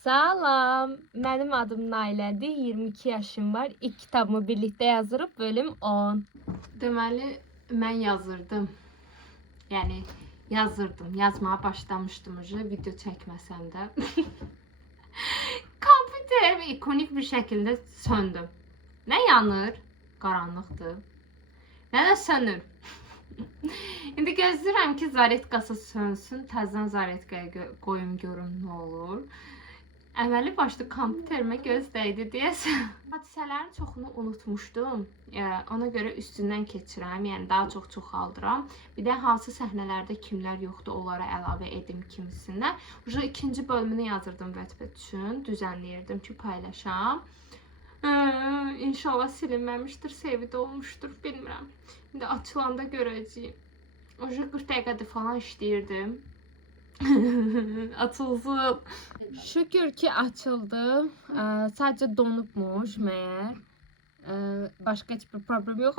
Salam, mənim adım Nailədir, 22 yaşım var. İlk kitabımı birlikdə yazırıq, bölüm 10. Deməli, mən yazırdım. Yəni, yazmağa başlamışdım video çəkməsəm də. Kompüterim ikonik bir şəkildə söndü. Nə yanır? Qaranlıqdır. Nə də sönür. İndi gözləyirəm ki, zaretkası sönsün, təzədən zaretkaya qoyum görüm nə olur. Əməli başlı kompüterimə göz dəydi deyəsən. Hadisələrin çoxunu unutmuşdum. Ona görə üstündən keçirəm, yəni daha çox çoxaldıram. Bir də hansı səhnələrdə kimlər yoxdur, onlara əlavə edim kimisində. İkinci bölümünü yazırdım Wattpad üçün, düzənləyirdim ki, paylaşam. İnşallah silinməmişdir, sevdə olmuşdur, bilmirəm. İndi açılanda görəcəyim. 40 dəqiqədir falan işləyirdim. Açılsın. Şükür ki açıldı. Sadəcə donubmuş məgər. Başqa heç bir problem yox.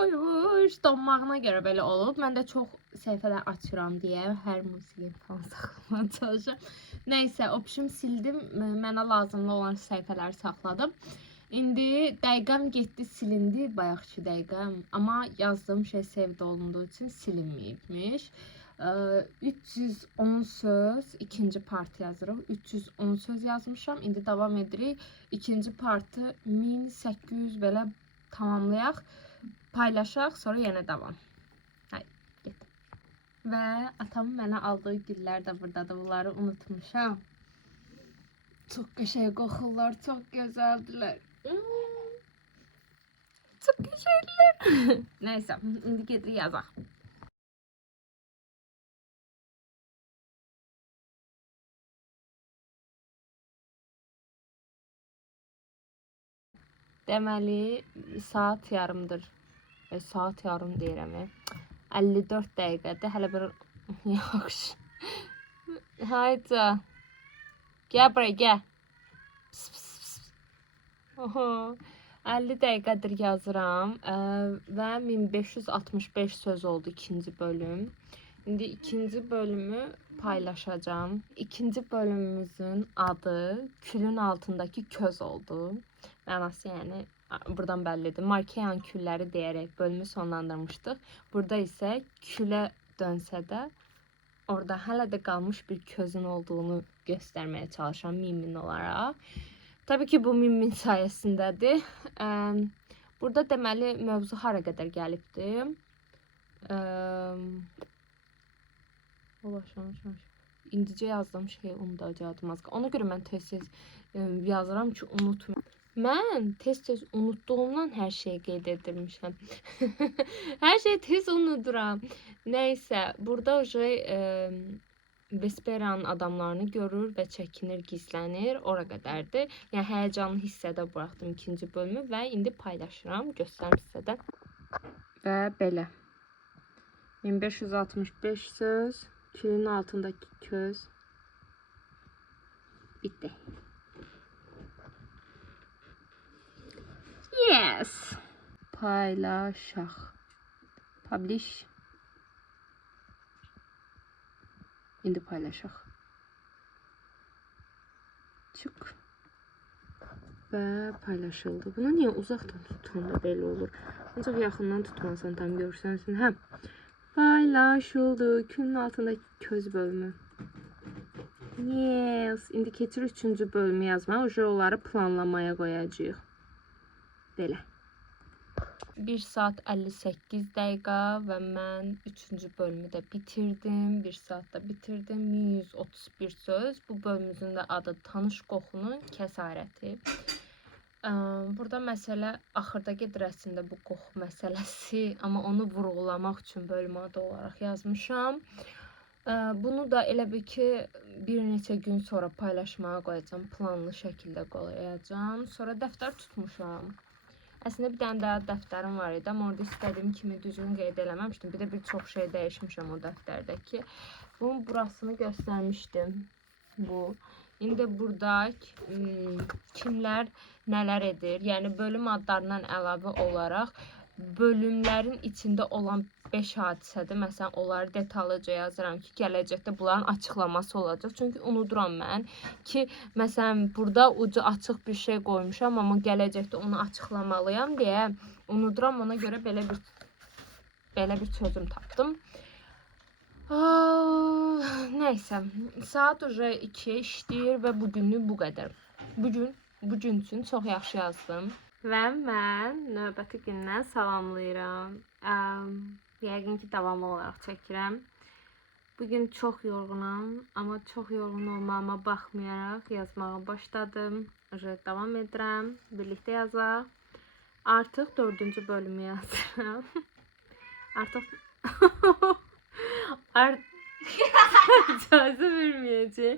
Donmağına görə belə olub. Mən də çox səhifələr açıram deyə hər musiqi falan saxlamaya çalışıram. Nəysə, opşum sildim. Mənə lazımlı olan səhifələri saxladım. İndi dəqiqəm getdi, silindi, bayaqki dəqiqəm. Amma yazdığım şey sevdə olunduğu üçün silinməyibmiş. 310 söz, ikinci partı yazırıq. 310 söz yazmışam. İndi davam edirik. İkinci partı 1800 belə tamamlayaq, paylaşaq, sonra yenə davam. Haydi, get. Və atamın mənə aldığı güllər də buradadır. Bunları unutmuşam. Çox qəşəng qoxurlar, çox gözəldilər. Çok teşekkürler. Neyse, indi gedirik yazaq. Deməli, saat yarımdır. Saat yarım deyirəm. 54 dəqiqədir. Hələ bir yaxşı. Haydi. Gəl buraya, gəl. Pis, pis, pis. Oho. 50 dəqiqədir yazıram və 1565 söz oldu ikinci bölüm. İndi ikinci bölümü paylaşacağım. İkinci bölümümüzün adı Külün altındakı köz oldu. Mənası yəni buradan bəllidir. Markeyan külləri deyərək bölümü sonlandırmışdıq. Burada isə külə dönsə də orada hələ də qalmış bir közün olduğunu göstərməyə çalışıram mimin olaraq. Tabii ki bu mimin sayəsindədir. Burada deməli mövzu hara qədər gəlibdir. İndicə yazdığım şeyi unudacaqdım. Ona görə mən tez-tez yazıram ki, unutmayım. Mən tez-tez unutduğumdan hər şeyi qeyd edirmişəm. Hər şeyi tez unuduram. Nəysə, burada Vesperanın adamlarını görür və çəkinir, gizlənir. Ora qədərdir. Yəni həyəcanlı hissədə buraxdım ikinci bölümü və indi paylaşıram. Göstərim sizə də. Və belə. 1565 söz. Külün altındakı köz. Bitti. Yes. Paylaşaq. Publish. İndi paylaşaq. Çık. Və paylaşıldı. Bunu niyə uzaqdan tutanda belə olur? Ancaq yaxından tutmasan tam görsənsin. Hə. Paylaşıldı. Külün altındakı köz bölümü. Yes. İndi keçir 3-cü bölümü yazmağa. Onları planlamaya qoyacağıq. Belə. 1 saat 58 dəqiqə və mən 3-cü bölümü də bitirdim. 1 saatda bitirdim. 1131 söz. Bu bölümümüzün də adı Tanış qoxunun kəsarəti. Burada məsələ axırda gedir əslində bu qoxu məsələsi. Amma onu vurğulamaq üçün bölüm adı olaraq yazmışam. Bunu da elə bir ki, bir neçə gün sonra paylaşmağa qoyacağım. Planlı şəkildə qoyacağım. Sonra dəftər tutmuşam. Əslində bir dənə daha dəftərim var idi, amma orada istədiyim kimi düzgün qeyd eləməmişdim. Bir də bir çox şey dəyişmişəm o dəftərdəki. Bunun burasını göstərmişdim. Bu. İndi burada kimlər nələr edir, yəni bölüm adlarından əlavə olaraq bölümlərin içində olan 5 hadisədir. Məsələn, onları detallıca yazıram ki, gələcəkdə bunların açıqlaması olacaq. Çünki unuduram mən ki, məsələn, burada ucu açıq bir şey qoymuşam, amma gələcəkdə onu açıqlamalıyam deyə unuduram. Ona görə belə bir çözüm tapdım. Neysə, saat уже 2 işləyir və bugünlük bu qədər. Bugün üçün çox yaxşı yazdım. Və mən növbəti gündən salamlayıram. Yəqin ki, davamlı olaraq çəkirəm. Bugün çox yorğunam, amma çox yorğun olmağıma baxmayaraq yazmağa başladım. Davam edirəm, birlikdə yazaq. Artıq 4-cü bölümü yazıram. Artıq icazə verməyəcək.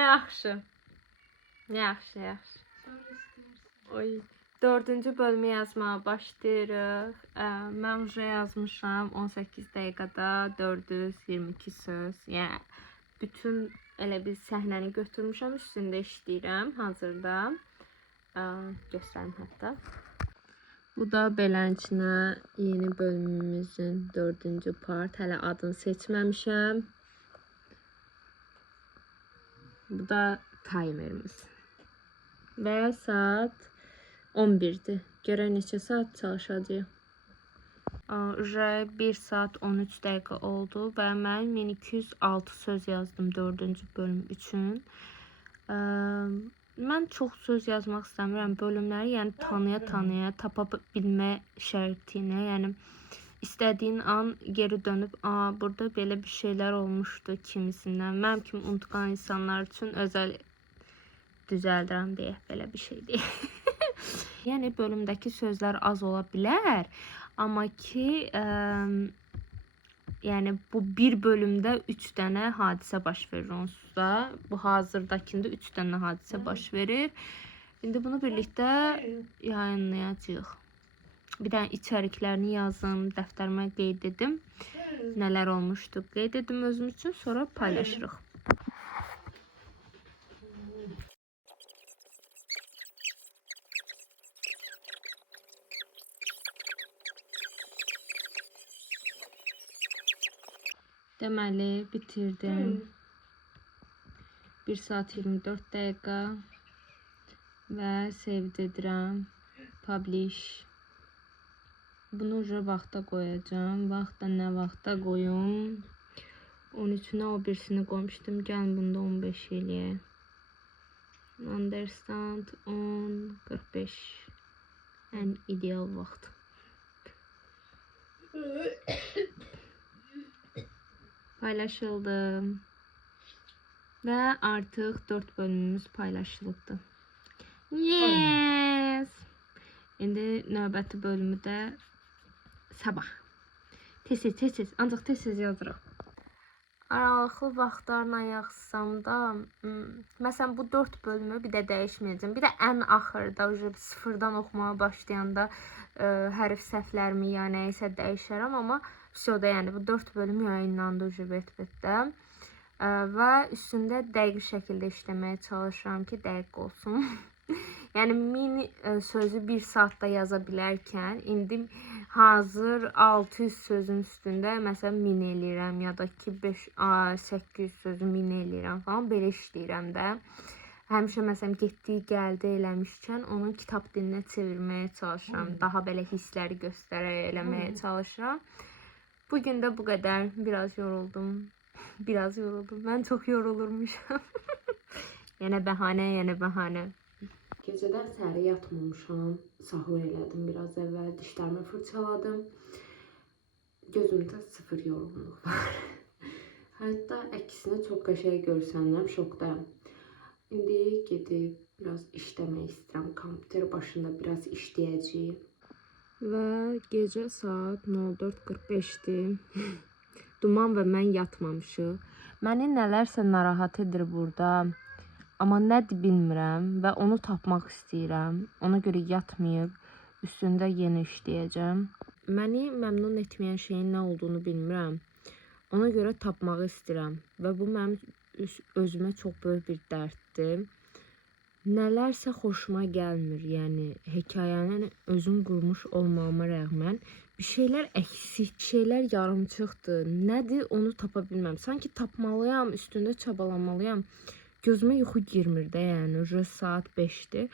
Yaxşı. Yaxşı. Oy. 4-cü bölümü yazmağa başlayırıq. Mən уже yazmışam 18 dəqiqədə 422 söz. Yəni bütün elə bir səhnəni götürmüşəm, üstündə işləyirəm hazırda. Göstərim hətta. Bu da beləncə yeni bölümümüzün 4-cü part. Hələ adını seçməmişəm. Bu da timerimiz. Və saat 11'dir. Görək neçə saat çalışacağıq. Уже 1 saat 13 dəqiqə oldu və mən 1206 söz yazdım 4-cü bölüm üçün. Mən çox söz yazmaq istəmirəm bölümləri, yəni tanıya tapa bilmə şərtinə, yəni istədiyin an geri dönüb, burada belə bir şeylər olmuşdu kimisindən. Mənim kimi unutqan insanlar üçün özəl düzəldirəm deyə belə bir şey deyil. Yəni bölümdəki sözlər az ola bilər, amma ki, yəni bu bir bölümdə 3 dənə hadisə baş verir onsuz da. Bu hazırdakında 3 dənə hadisə baş verir. İndi bunu birlikdə yayınlayacağıq. Bir dənə içəriklərini yazdım, dəftərimə qeyd edim. Nələr olmuşdu qeyd edim özüm üçün, sonra paylaşırıq. Deməli, bitirdim. 1 saat 24 dəqiqə və save edirəm. Publish. Bunu uca vaxta qoyacağım. Vaxta nə vaxta qoyum? 13-ünə o birisini qoymuşdum. Gəlin bunda 15 eləyək. Understand 10:45. Ən ideal vaxt. Paylaşıldı. Və artıq 4 bölümümüz paylaşılıbdır. Yes! İndi növbəti bölümü də sabah. Tez, ancaq tez yazırıq. Aralıqlı vaxtlarla yazsam da, məsələn bu 4 bölümü bir də dəyişməyəcəm. Bir də ən axırda sıfırdan oxumağa başlayanda hərf səhvlərimi ya nəysə dəyişərəm, amma da yəni bu 4 bölüm yayınlandı betdə və üstündə dəqiq şəkildə işləməyə çalışıram ki, dəqiq olsun. Yəni mini sözü 1 saatda yaza bilərkən indi hazır 600 sözün üstündə məsələn min eləyirəm ya da ki 800 sözü min eləyirəm falan, belə işləyirəm də. Həmişə məsələn getdiyi gəldi eləmişkən onun kitab dilinə çevirməyə çalışıram. Daha belə hissləri göstərərək eləməyə çalışıram. Bugün də bu qədər. Biraz yoruldum. Mən çox yorulurmuşam. Yenə bəhanə. Gecədən səhərə yatmamışam. Sahur elədim biraz əvvəl. Dişlərimi fırçaladım. Gözümdə sıfır yorğunluq var. Hətta əksinə çox qəşəng görsənirəm. Şokdayım. İndi gedib biraz işləmək istəyirəm. Kompüter başında biraz işləyəcəyim. Və gecə saat 04:45-dir. Duman və mən yatmamışıq. Məni nələrsə narahat edir burada. Amma nədir bilmirəm və onu tapmaq istəyirəm. Ona görə yatmayıb üstündə yenə işləyəcəm. Məni məmnun etməyən şeyin nə olduğunu bilmirəm. Ona görə tapmağı istəyirəm və bu mənim özümə çox böyük bir dərddir. Nələrsə xoşuma gəlmir. Yəni hekayənin özüm qurmuş olmağıma rəğmən bir şeylər əksik, bir şeylər yarımçıqdır. Nədir onu tapa bilmirəm. Sanki tapmalıyam, üstündə çabalamalıyam. Gözümə yuxu girmir də, yəni uje saat 5-dir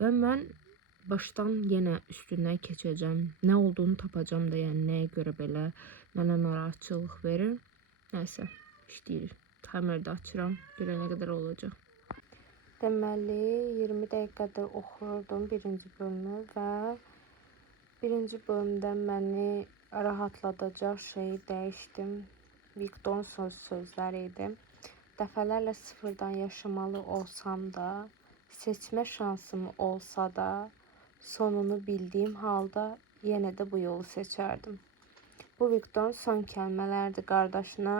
və mən başdan yenə üstündən keçəcəm. Nə olduğunu tapacağam da, yəni nəyə görə belə mənə narahatçılıq verir. Nəysə, işləyir. Kamerada açıram, görə nə qədər olacaq. Deməli 20 dəqiqədir oxuyurdum birinci bölümü və birinci bölümdə məni rahatladacaq şeyi dəyişdim. Viktorun sözləri idi. Dəfələrlə sıfırdan yaşamalı olsam da, seçmə şansım olsa da, sonunu bildiyim halda yenə də bu yolu seçərdim. Bu Viktorun son kəlmələrdir qardaşına.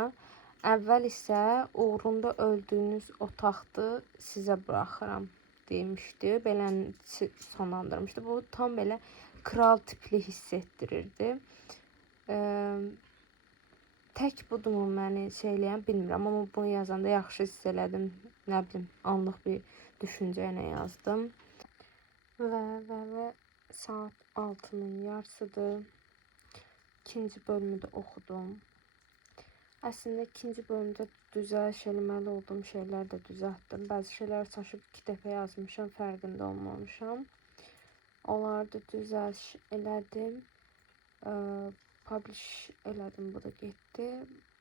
Əvvəl isə uğrunda öldüyünüz otaqdır, sizə buraxıram demişdi. Belə sonlandırmışdı. Bu tam belə kral tipli hiss etdirirdi. Tək budurmu məni şeyləyən bilmirəm, amma bunu yazanda yaxşı hiss elədim. Nə bilim, anlıq bir düşüncə ilə yazdım. Və saat 6-nın yarısıdır. İkinci bölümü də oxudum. Əslində ikinci bölümdə düzəliş eləməli olduğum şeylər də düzəltdim. Bəzi şeylər çaşıb 2 dəfə yazmışam, fərqində olmamışam. Onları da düzəliş elədim. Publish elədim, bu da getdi.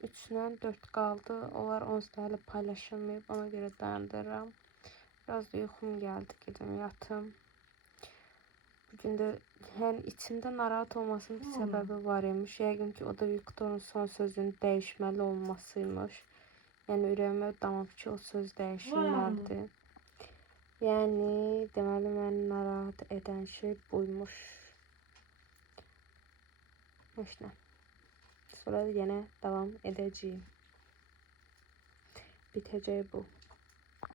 3-dən 4 qaldı. Onlar onsuz da hələ paylaşılmayıb, ona görə dayandırıram. Biraz da yuxum gəldi, gedim yatım. Bugün də yəni içində narahat olmasının bir səbəbi var imiş. Yəqin ki, o da Viktorun son sözünün dəyişməli olmasıymış. Yəni ürəyimə damıb ki, o söz dəyişilməlidir. Yəni deməli məni narahat edən şey buymuş. Heç nə. Sonra yenə davam edəcəyim. Bitəcək bu.